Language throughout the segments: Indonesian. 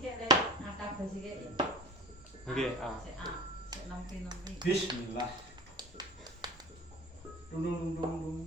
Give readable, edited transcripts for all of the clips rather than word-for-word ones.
Nggih, Bismillah. Dung dung dung dung.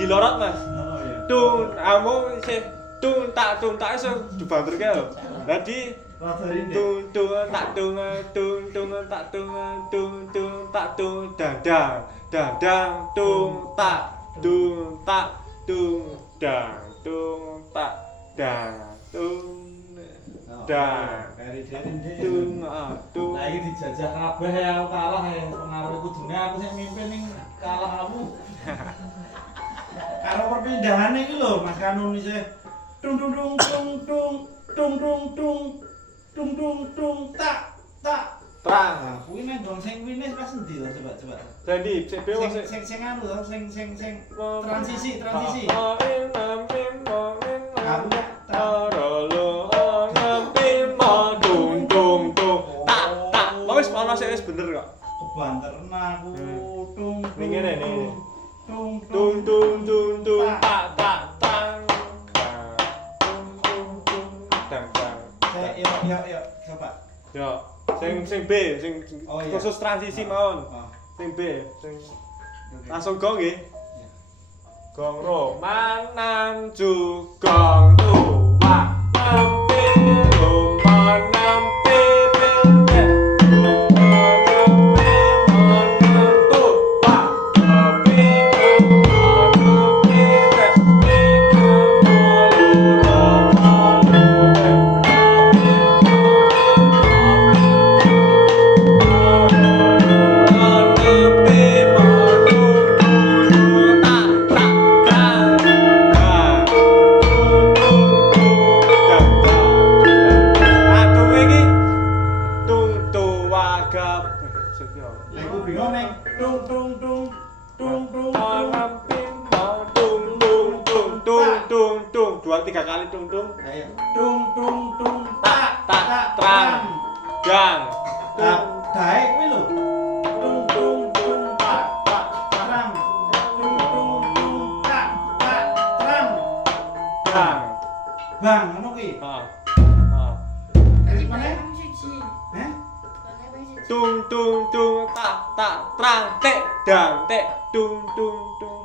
dilorot Mas. Oh iya. Tung, kamu sih tung tak iso dibanterke lho. Dadi Rada ini. tung tak tung tak dadang tung tak dang Dari deh. tung Nah iki dijajah kabeh ya aku kalah ya. Pengaruh kudune aku sing mimpin ning kalah kamu. Karo perpindahan iki lho Mas Kanun iki. Tung tak. terang. Nah, kuwi nek dong sing kuwi pas endi lho coba. Jadi CB Sing anu lho sing transisi. Wis ana sing wis bener kok. Kebanteran aku tung. Ning ngene nih. Tung Tak tang. Yuk, coba. Yo, sing B, sing Oh, iya. khusus transisi mawon. Sing B, sing langsung gong nggih. Gong ro manam ju gong tua nampi manampi Aku bingung ning tung 2-3 kali tung Ayo. Tak terang gang Dae kuwi lho. Tak terang. Tak terang. gang Bang, ngono kuwi. Dari mana? Heh? tung tak terang tek dang tek tung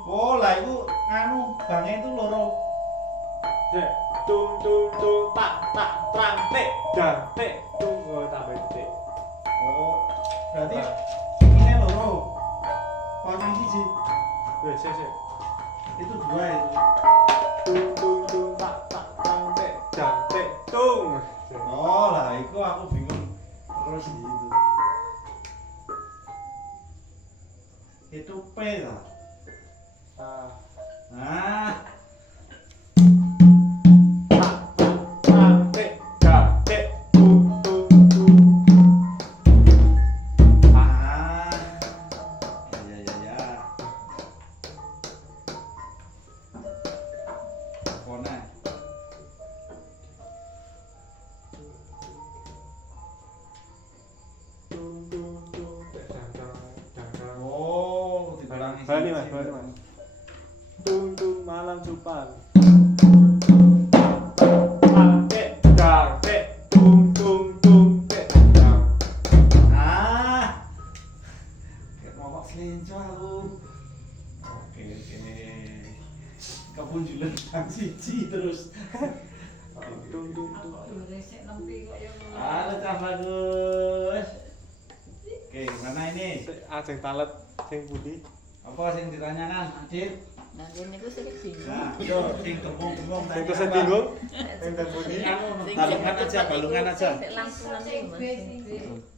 Oh, lah iku anu bange itu loro. tek tung tak terang tek dang tek tung tambah tek Oh, berarti ini loro. Kalau yang siji wes itu dua itu. tung tak terang tek dang tek tung Oh, lah iku aku bingung terus gitu. Itu P lah. Nah, terang tek dang tek tung ya. Kona. Oh, dikurangi. Bani mas tung malam supan tek dang tek tung tek dang Kayak mau kok selinco aku. Oke. Kepunjulan sang siji terus. tung Halo Cah Bagus. Oke, mana ini? sing talet sing pundi Apa yang ditanyakan, Adit? Nah, ini ku sing bingung. Nah, yo, sing gembung-gembung sing terus bingung sing pundi Balungan aja. Sing lampunan iki, Mas.